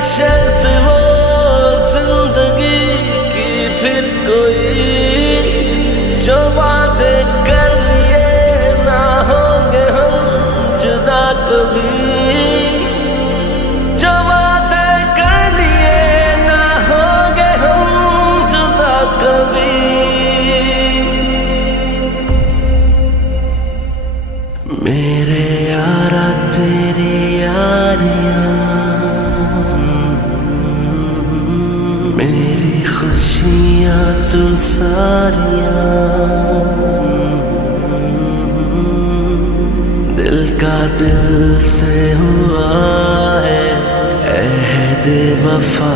शर्त वो जिंदगी की फिर कोई जो वादे कर लिए ना होंगे हम जुदा कभी, जो वादे कर लिए ना होंगे हम जुदा कभी। मेरे यारा तेरी यारियां, मेरी खुशियां तू सारियां, दिल का दिल से हुआ है अहद वफा।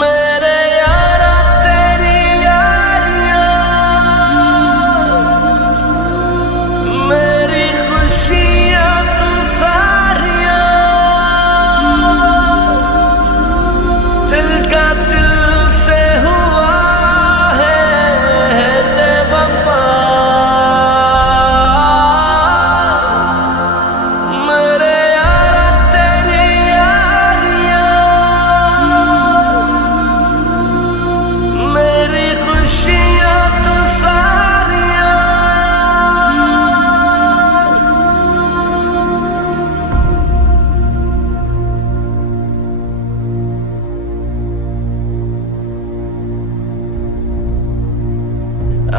मेरे यारा तेरी यारियां, मेरी खुशियां तू सारियां, दिल का दिल से हुआ है अहद वफा। मेरे यारा तेरी यारियां, मेरी खुशियां तू सारियां।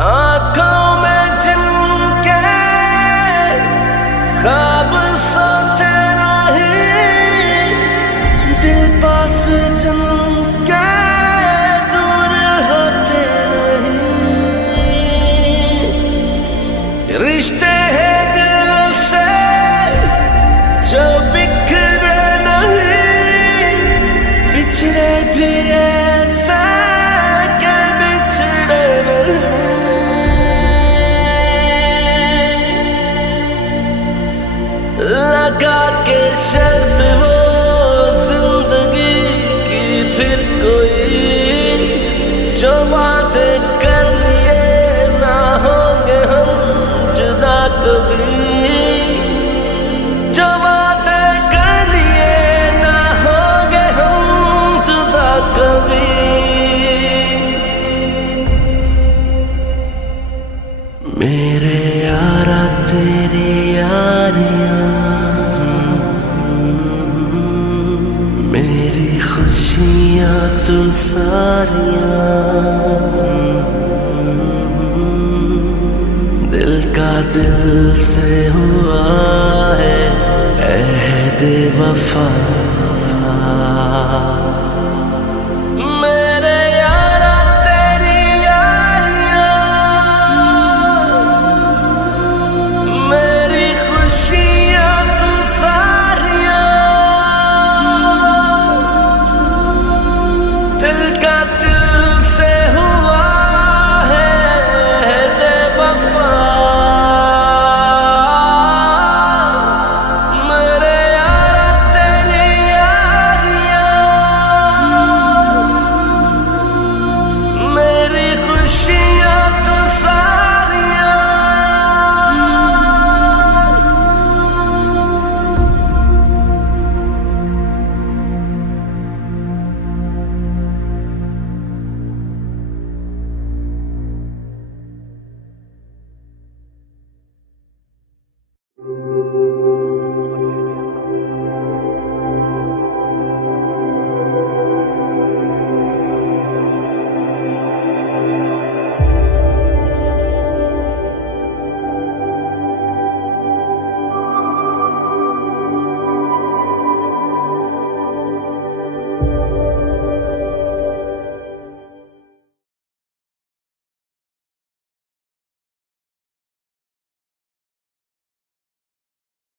आँखों में जिनके ख्वाब सोते नहीं, दिल पास जिनके दूर होते नहीं। रिश्ते हैं दिल से जो बिखरे नहीं, बिछड़े भी ऐसे के बिछड़े नहीं। लगा के शर्त वो जिंदगी की फिर कोई जो वादे कर लिए ना होंगे हम जुदा कभी, जो वादे कर लिए ना होंगे हम जुदा कभी। मेरे यारा तेरी यारियां, मेरी खुशियां तू सारियां, दिल का दिल से हुआ है अहद वफा।